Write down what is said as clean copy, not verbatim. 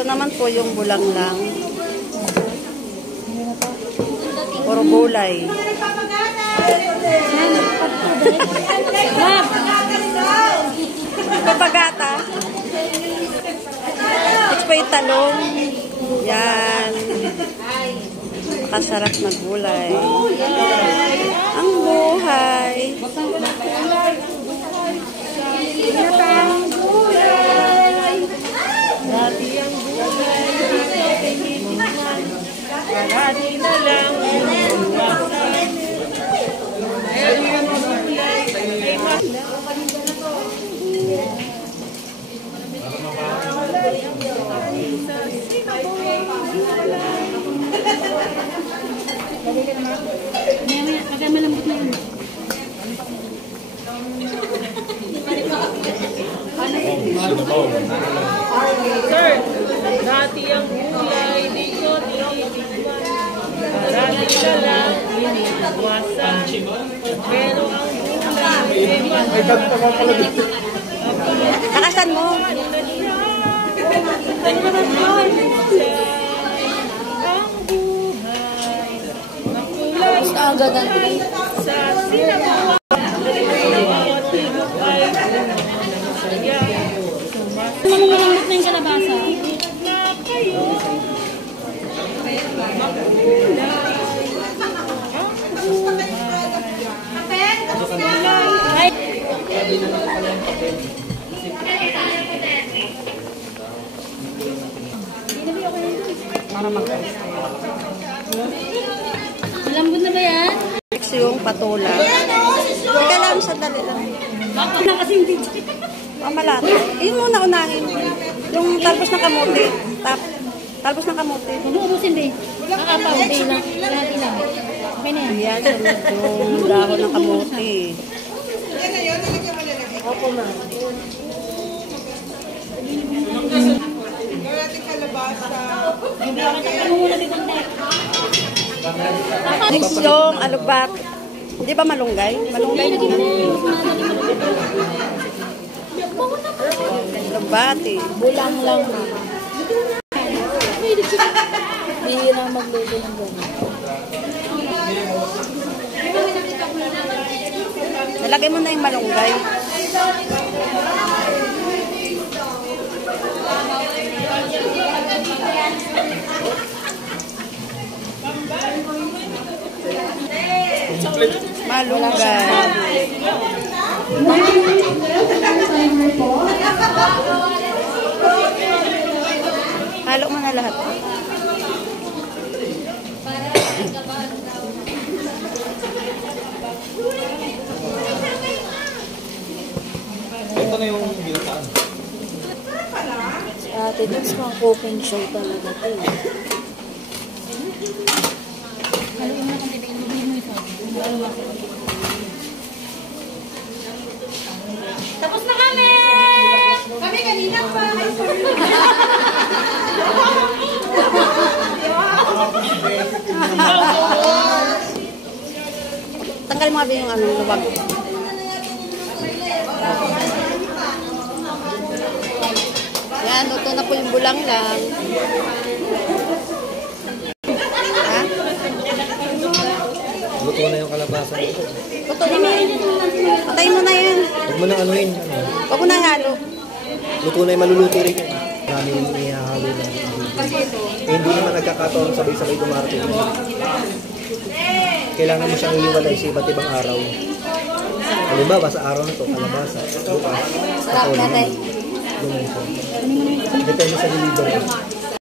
Ito naman po yung bulanglang. Puro gulay. Papagata. Ito pa yung talong. Yan. Kasarap na gulay. Ang buhay. Ang gulay. Dati ang gulay. Dati na lang. Malambot na yun. Sir, dati ang gulay, di ko tinitigman. Dati na lang, iniwasan. Pero ang gulay, Nakasan mo? Mas agad ang sa sinagawa. malambot na yung kalabasa. Para mag-ice. Malambot na ba yan? Next yung patula. Teka lang, sandali lang. Bakit na kasing video? Malata. Yun muna unahin. Yung talbos ng kamote. Talbos ng kamote. Ubusin ba? Kakapaw, day lang. Kalati lang. Okay na yan. Yan, yung dahon ng kamote. Opo, ma'am. Next yung alubat. Hindi ba malunggay? Malunggay mo na. Alubat eh. Bulang lang. Hindi na magluto ng gano'n. Nalagay mo na yung malunggay. Malunggay. Halo mo na lahat. Ito na yung ginataan. Ate, that's mga cooking show talaga ito. Tapos na kami! Kami kanina pa. Tanggalin mo nga yung ano, luwag. Yan, luto na po yung bulanglang. Ha? Luto na yung kalabasa nito. Luto na yan. Patayin mo na yan. Huwag mo na anuin. Huwag mo na halo. Luto na yung maluluto rin. Marami yung ihahalo na. Hindi naman nagkakataon sabay-sabay dumarating. Kailangan mo siyang iiwalay sa iba't ibang araw. Halimbawa, sa araw na ito, kalabasa. Bukas, Sarap natin. Depende sa delivery.